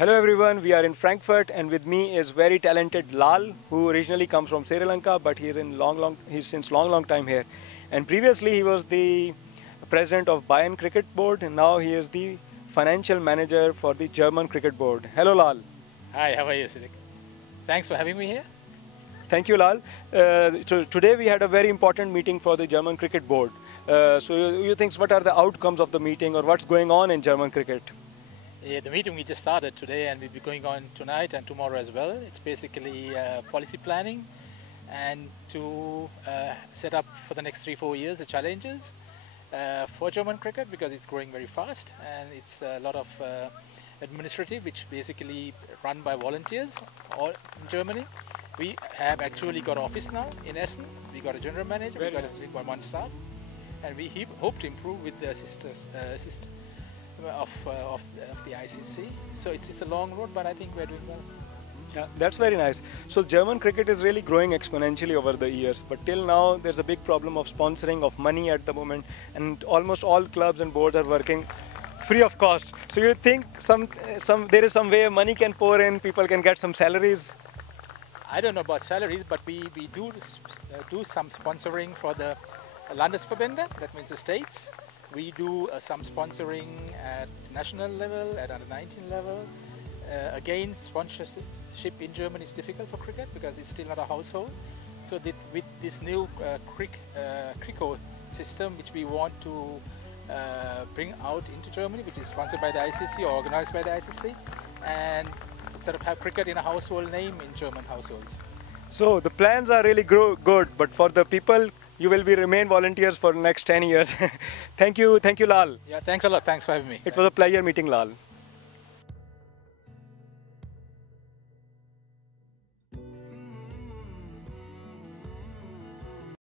Hello everyone, we are in Frankfurt and with me is very talented Lal, who originally comes from Sri Lanka, but he's since long time here. And previously he was the president of Bayern Cricket Board and now he is the financial manager for the German Cricket Board. Hello Lal. Hi, how are you, Siddiq? Thanks for having me here. Thank you Lal. Today we had a very important meeting for the German Cricket Board. So you think what are the outcomes of the meeting or what's going on in German cricket? Yeah, the meeting we just started today and we'll be going on tonight and tomorrow as well. It's basically policy planning and to set up for the next 3-4 years the challenges for German cricket because it's growing very fast and it's a lot of administrative which basically run by volunteers all in Germany. We have actually got an office now in Essen. We got a general manager, we got one staff and we hope to improve with the assistance of the ICC. So it's a long road, but I think we're doing well. Yeah, that's very nice. So German cricket is really growing exponentially over the years, but till now there's a big problem of sponsoring, of money at the moment, and almost all clubs and boards are working free of cost. So you think there is some way money can pour in, people can get some salaries? I don't know about salaries, but we do some sponsoring for the Landesverbände, that means the states. We do some sponsoring at national level, at under 19 level. Again, sponsorship in Germany is difficult for cricket because it's still not a household. So with this new Crico system, which we want to bring out into Germany, which is sponsored by the ICC or organized by the ICC, and sort of have cricket in a household name in German households. So the plans are really good, but for the people, you will remain volunteers for the next 10 years. Thank you Lal. Yeah, thanks a lot. Thanks for having me. It was a pleasure meeting Lal.